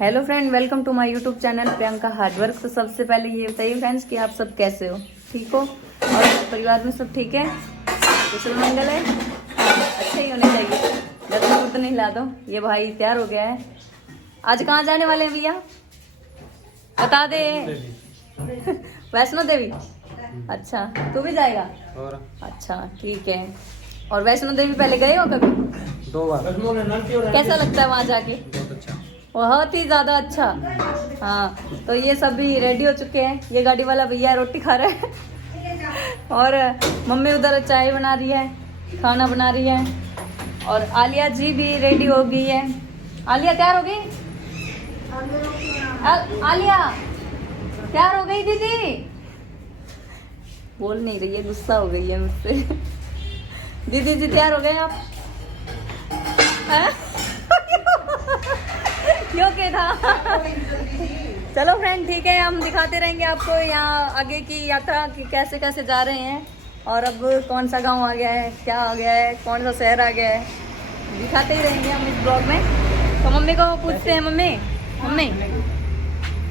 Hello friend, welcome to my YouTube channel Priyanka hard work. तो सबसे पहले ये बताइए फ्रेंड्स कि आप सब कैसे हो, ठीक हो और परिवार में सब ठीक है, कुशल मंगल है, अच्छे ही होने चाहिए। ज़्यादा दूर तो नहीं ला दो। ये भाई तैयार हो गया है। आज कहाँ जाने वाले हैं भैया, बता दे। वैष्णो देवी। अच्छा, तू भी जाएगा? और अच्छा ठीक है। और वैष्णो देवी पहले गए हो कभी? 2 बार। कैसा लगता है वहाँ जाके? बहुत अच्छा। बहुत ही ज्यादा अच्छा। हाँ, तो ये सब भी रेडी हो चुके हैं। ये गाड़ी वाला भैया रोटी खा रहा है और मम्मी उधर चाय बना रही है, खाना बना रही है। और आलिया जी भी रेडी हो गई है। आलिया तैयार हो गई? आलिया तैयार हो गई दीदी? बोल नहीं रही है, गुस्सा हो गई है मुझसे। दीदी जी तैयार हो गए आप? क्यों के था? चलो फ्रेंड ठीक है, हम दिखाते रहेंगे आपको यहाँ आगे की यात्रा कि कैसे कैसे जा रहे हैं और अब कौन सा गांव आ गया है, क्या आ गया है, कौन सा शहर आ गया है, दिखाते ही रहेंगे हम इस ब्लॉग में। तो मम्मी को पूछते हैं, मम्मी मम्मी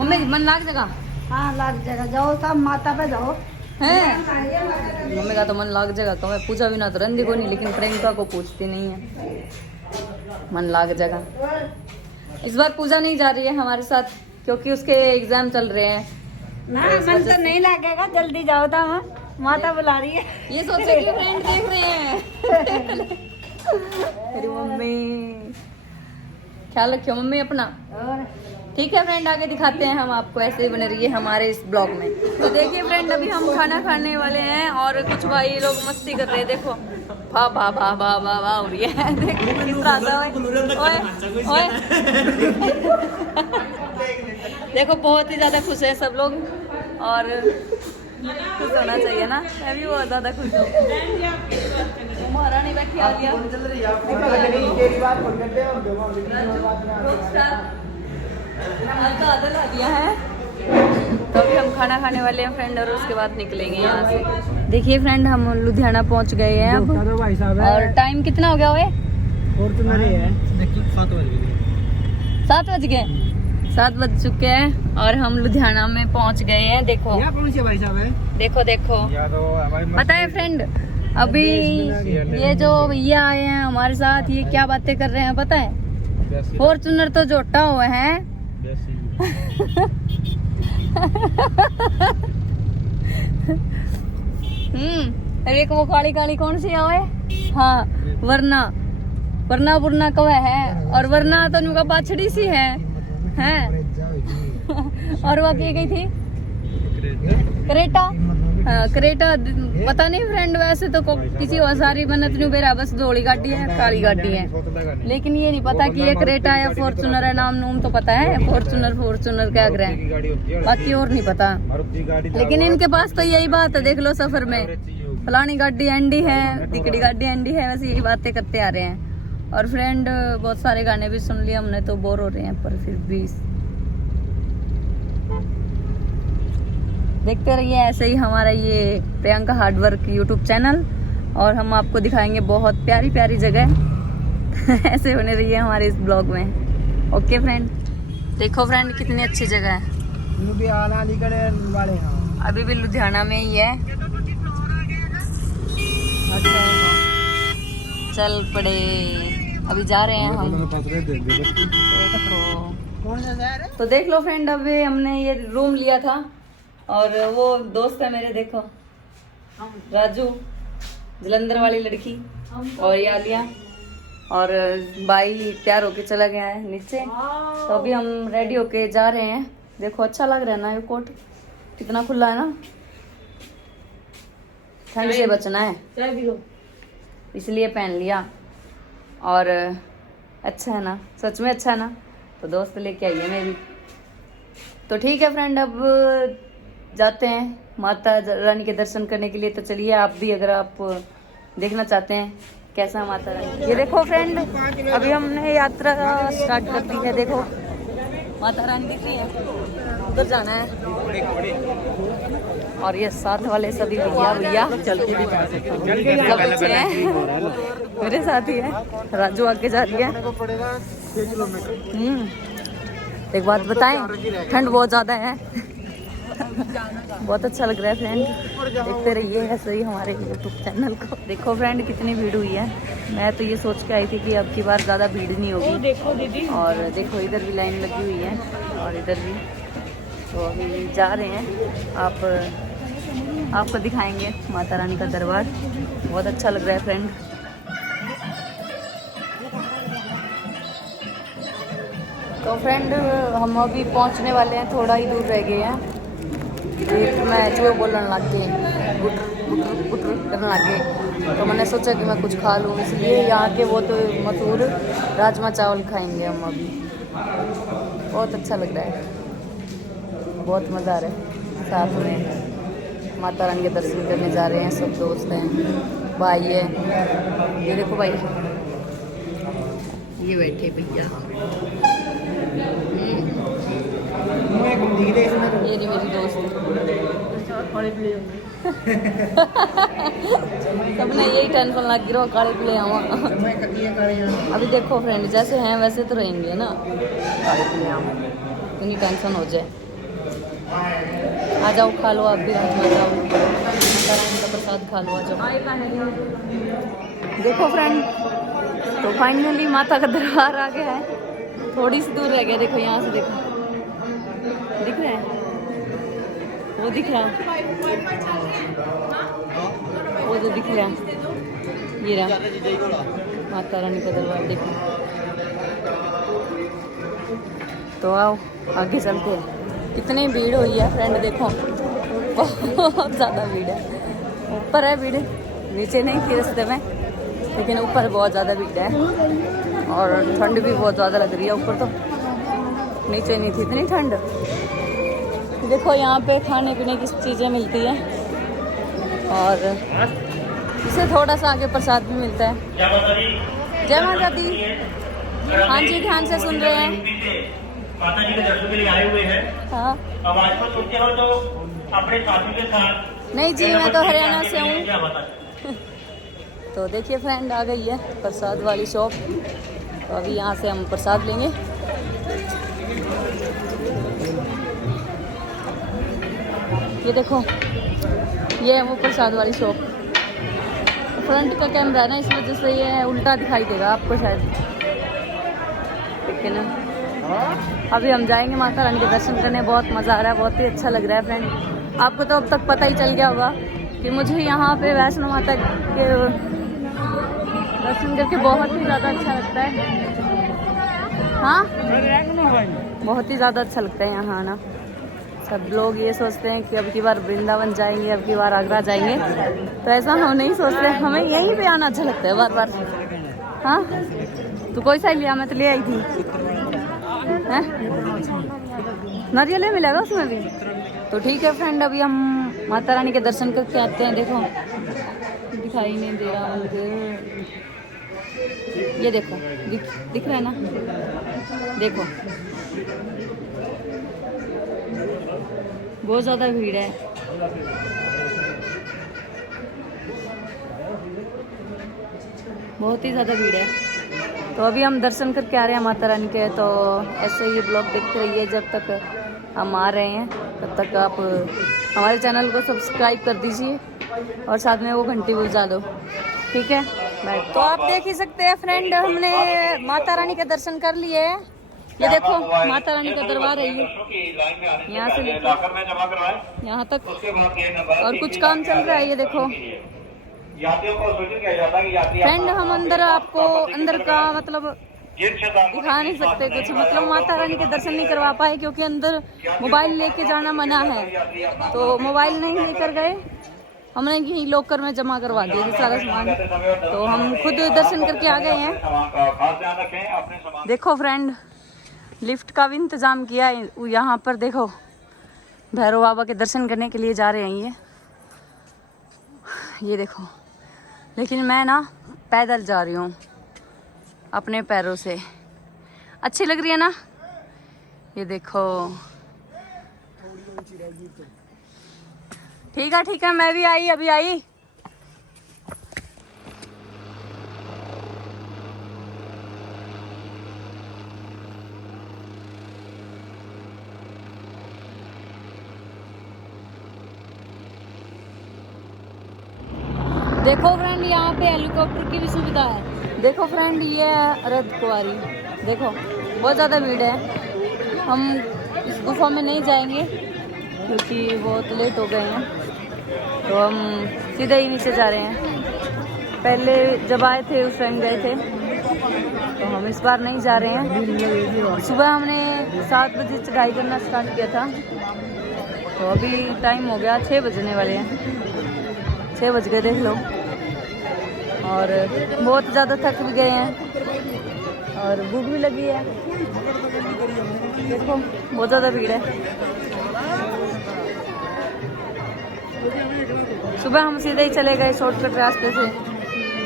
मम्मी मन लाग जगह? हाँ लाग जाएगा, जाओ सब माता पे जाओ। है मम्मी का तो मन लाग जाएगा। तो मैं पूछा भी ना तो रंदी को नहीं, लेकिन प्रियंका को पूछती नहीं है। मन लाग जाएगा। इस बार पूजा नहीं जा रही है हमारे साथ क्योंकि उसके एग्जाम चल रहे हैं। ना मन तो नहीं लगेगा, जल्दी जाओ तो। हाँ माता बुला रही है। ये सोचे कि फ्रेंड देख रहे हैं। मेरी मम्मी, ख्याल रखियो मम्मी अपना। और ठीक है फ्रेंड, आगे दिखाते हैं हम आपको। ऐसे ही बने रहिए हमारे इस ब्लॉग में। तो देखिए फ्रेंड, अभी हम खाना खाने वाले हैं और कुछ भाई लोग मस्ती कर रहे हैं। देखो भा भा भा भा भा भा हो रही है। देखो किस तरह से ओए ओए। देखो बहुत ही ज्यादा खुश है सब लोग और खुश होना चाहिए ना। मैं भी बहुत ज्यादा खुश हूँ। महारानी बैठी आ गया। ला दिया है। तो अभी हम खाना खाने वाले हैं फ्रेंड और उसके बाद निकलेंगे यहाँ से। देखिए फ्रेंड, हम लुधियाना पहुँच गए हैं अब। और टाइम कितना हो गया हुए? 7 बज गए। 7 बज चुके हैं और हम लुधियाना में पहुँच गए हैं। देखो भाई साहब देखो देखो, पता है फ्रेंड, अभी ये जो भैया आए हैं हमारे साथ, ये क्या बातें कर रहे हैं पता है? फॉर्चूनर तो जोटा हुआ है। अरे एक वो काली काली कौन सी आवे? हाँ, वरना वरना बुरना कवा है। और वरना तो उनका बाछड़ी सी है और वो की गई थी करेटा। हाँ करेटा, पता नहीं फ्रेंड, वैसे तो किसी और सारी बनत नहीं बेरा, बस धोली गाड़ी है, काली गाड़ी है, लेकिन ये नहीं पता कि ये करेटा या फॉर्चूनर है। नाम नूम तो पता है, फॉर्चूनर क्या कर है, बाकी और नहीं पता। लेकिन इनके पास तो यही बात है, देख लो सफर में फलानी गाड़ी एंडी है, तिकड़ी गाड़ी एंडी है, वैसे यही बातें करते आ रहे हैं। और फ्रेंड बहुत सारे गाने भी सुन लिए हमने, तो बोर हो रहे हैं, पर फिर भी देखते रहिए ऐसे ही हमारा ये प्रियंका हार्डवर्क यूट्यूब चैनल। और हम आपको दिखाएंगे बहुत प्यारी प्यारी जगह। ऐसे होने रही है हमारे इस ब्लॉग में। ओके फ्रेंड, देखो फ्रेंड कितनी अच्छी जगह है। अभी भी लुधियाना में ही है। चल पड़े, अभी जा रहे हैं हम। देखो तो देख लो फ्रेंड, अभी हमने ये रूम लिया था और वो दोस्त है मेरे, देखो राजू, जलंधर वाली लड़की, और ये आलिया और भाई तैयार होके चला गया है नीचे। तो अभी हम रेडी होके जा रहे हैं। देखो अच्छा लग रहा है ना, ये कोट कितना खुला है ना, ठंड से बचना है इसलिए पहन लिया। और अच्छा है ना, सच में अच्छा है ना। तो दोस्त लेके आई है मेरी। तो ठीक है फ्रेंड, अब जाते हैं माता रानी के दर्शन करने के लिए। तो चलिए आप भी, अगर आप देखना चाहते हैं कैसा माता रानी। ये देखो फ्रेंड, अभी हमने यात्रा स्टार्ट कर दी है। देखो माता रानी दिख रही है, उधर जाना है। और ये साथ वाले सभी भैया चलते भी बच्चे हैं मेरे साथ ही है। राजू आगे जा रही है। एक बात बताएं, ठंड बहुत ज़्यादा है। बहुत अच्छा लग रहा है फ्रेंड, देखते रहिए ऐसे ही हमारे यूट्यूब चैनल को। देखो फ्रेंड कितनी भीड़ हुई है। मैं तो ये सोच के आई थी कि अब की बार ज़्यादा भीड़ नहीं होगी। देखो दीदी, और देखो इधर भी लाइन लगी हुई है और इधर भी। तो अभी जा रहे हैं, आपको दिखाएंगे माता रानी का दरबार। बहुत अच्छा लग रहा है फ्रेंड। तो फ्रेंड हम अभी पहुंचने वाले हैं, थोड़ा ही दूर रह गए हैं। एक मैं जो बोलने लग गए, गुटर गुटर करने लग गए, तो मैंने सोचा कि मैं कुछ खा लूँ, इसलिए यहाँ के वो तो मशहूर राजमा चावल खाएंगे हम अभी। बहुत अच्छा लग रहा है, बहुत मज़ा आ रहा है। साथ में माता रानी के दर्शन करने जा रहे हैं, सब दोस्त हैं, भाई है। ये देखो भाई, ये बैठे भैया, ये नहीं मेरी दोस्त। सबने यही टेंशन लग गिरो काले पीले आवा। अभी देखो फ्रेंड, जैसे हैं वैसे तो रहेंगे ना, काले पीले आवा, इतनी टेंशन हो जाए। आ जाओ, खा लो आप भी, राजमा चावल का प्रसाद खा लो, आ जाओ। देखो फ्रेंड, तो फाइनली माता का दरबार आ गया है। थोड़ी सी दूर रह गया, देखो यहाँ से, देखो दिख रहा है, वो दिख रहा, वो जो दिख रहा है, ये रहा माता रानी का दरबार, देखो। तो आओ आगे चलते हैं। कितनी भीड़ हुई है फ्रेंड, देखो बहुत ज़्यादा भीड़ है। ऊपर है भीड़, नीचे नहीं थी रास्ते में, लेकिन ऊपर बहुत ज़्यादा भीड़ है। और ठंड भी बहुत ज़्यादा लग रही है ऊपर, तो नीचे नहीं थी इतनी ठंड। देखो यहाँ पे खाने पीने की चीज़ें मिलती हैं, और इसे थोड़ा सा आगे प्रसाद भी मिलता है। जय माता दी। हाँ जी, ध्यान से सुन रहे हैं। माता जी के दर्शन के लिए आए हुए हैं। हाँ, आवाज को सुनते हो तो अपने साथी के साथ। नहीं जी, मैं तो हरियाणा से हूँ। तो देखिए फ्रेंड, आ गई है प्रसाद वाली शॉप। तो अभी यहाँ से हम प्रसाद लेंगे। ये देखो, ये है वो प्रसाद वाली शॉप। फ्रंट का कैमरा है ना, इस वजह से ये उल्टा दिखाई देगा आपको शायद, ठीक है ना। अभी हम जाएंगे माता रानी के दर्शन करने। बहुत मज़ा आ रहा है, बहुत ही अच्छा लग रहा है फ्रेंड। आपको तो अब तक पता ही चल गया होगा कि मुझे यहाँ पे वैष्णो माता के दर्शन करके बहुत ही ज़्यादा अच्छा लगता है। हाँ, बहुत ही ज़्यादा अच्छा लगता है यहाँ आना। सब लोग ये सोचते हैं कि अब की बार वृंदावन जाएंगे, अब की बार आगरा जाएंगे, तो ऐसा हम नहीं सोचते। हमें यहीं पे आना अच्छा लगता है बार बार। हाँ, तो कोई सा लिया? मैं तो ले आई थी। हैं? नारियल मिलेगा उसमें भी? तो ठीक है फ्रेंड, अभी हम माता रानी के दर्शन करके आते हैं। देखो दिखाई नहीं दे रहा मुझे, ये देखो दिख रहा है ना, देखो बहुत ज़्यादा भीड़ है। बहुत ही ज़्यादा भीड़ है। तो अभी हम दर्शन करके आ रहे हैं माता रानी के। तो ऐसे ही ब्लॉग देखते रहिए, जब तक हम आ रहे हैं तब तक आप हमारे चैनल को सब्सक्राइब कर दीजिए और साथ में वो घंटी बजा दो, ठीक है। तो आप देख ही सकते हैं फ्रेंड, हमने माता रानी के दर्शन कर लिए। ये देखो माता रानी का दरबार है, ये यहाँ से लेकर यहाँ तक, और कुछ काम चल रहा है। ये देखो फ्रेंड, हम अंदर आपको अंदर का मतलब दिखा नहीं सकते कुछ, मतलब माता रानी के दर्शन नहीं करवा पाए क्योंकि अंदर मोबाइल लेके जाना मना है। तो मोबाइल नहीं लेकर गए, हमने यहीं लॉकर में जमा करवा दिया सारा सामान। तो हम खुद दर्शन करके आ गए हैं। देखो फ्रेंड, लिफ्ट का भी इंतज़ाम किया है यहाँ पर। देखो भैरव बाबा के दर्शन करने के लिए जा रहे हैं ये देखो। लेकिन मैं ना पैदल जा रही हूँ अपने पैरों से। अच्छी लग रही है ना, ये देखो। ठीक है, मैं भी आई, अभी आई। देखो फ्रेंड यहाँ पे हेलीकॉप्टर की भी सुविधा है। देखो फ्रेंड ये है रथ कुंवारी, देखो बहुत ज़्यादा भीड़ है। हम इस गुफा में नहीं जाएंगे क्योंकि बहुत लेट हो गए हैं, तो हम सीधे ही नीचे जा रहे हैं। पहले जब आए थे उस टाइम गए थे, तो हम इस बार नहीं जा रहे हैं। सुबह हमने 7 बजे चढ़ाई करना स्टार्ट किया था, तो अभी टाइम हो गया 6 बजने वाले हैं, 6 बज गए देख लो। और बहुत ज़्यादा थक भी गए हैं और भूख भी लगी है। देखो बहुत ज़्यादा भीड़ है। सुबह हम सीधे ही चले गए शॉर्टकट रास्ते से,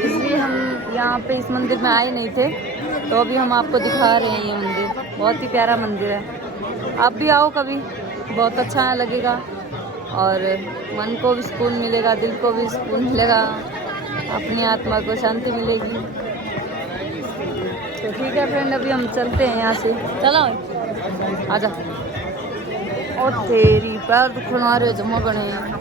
इसलिए हम यहाँ पे इस मंदिर में आए नहीं थे। तो अभी हम आपको दिखा रहे हैं ये मंदिर, बहुत ही प्यारा मंदिर है। आप भी आओ कभी, बहुत अच्छा लगेगा और मन को भी सुकून मिलेगा, दिल को भी सुकून मिलेगा, अपनी आत्मा को शांति मिलेगी। तो ठीक है फ्रेंड, अभी हम चलते हैं यहाँ से। चलो आजा। और तेरी पैर दुखने रहे जमा बने हैं,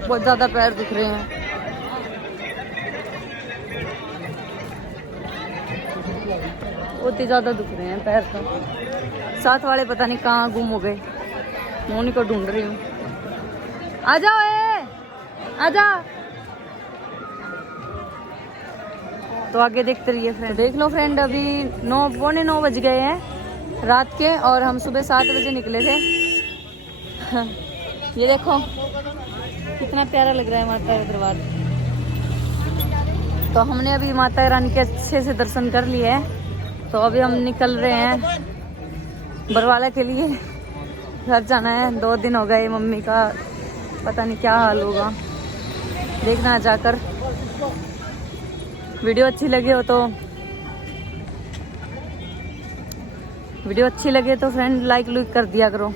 बहुत ज़्यादा पैर दुख रहे हैं। बहुत ही ज़्यादा दुख रहे हैं पैर तो। साथ वाले पता नहीं कहाँ गुम हो गए, मैं उन्हीं को ढूंढ रही हूँ। आ जाओ आ जाओ। तो आगे देखते रहिए फ्रेंड। देख लो फ्रेंड, अभी 9:45 बज गए हैं रात के और हम सुबह 7 बजे निकले थे। ये देखो कितना प्यारा लग रहा है माता का दरबार। तो हमने अभी माता रानी के अच्छे से दर्शन कर लिए हैं, तो अभी हम निकल रहे हैं बरवाला के लिए। घर जाना है, 2 दिन हो गए, मम्मी का पता नहीं क्या हाल होगा, देखना जाकर। वीडियो अच्छी लगे तो फ्रेंड लाइक कर दिया करो।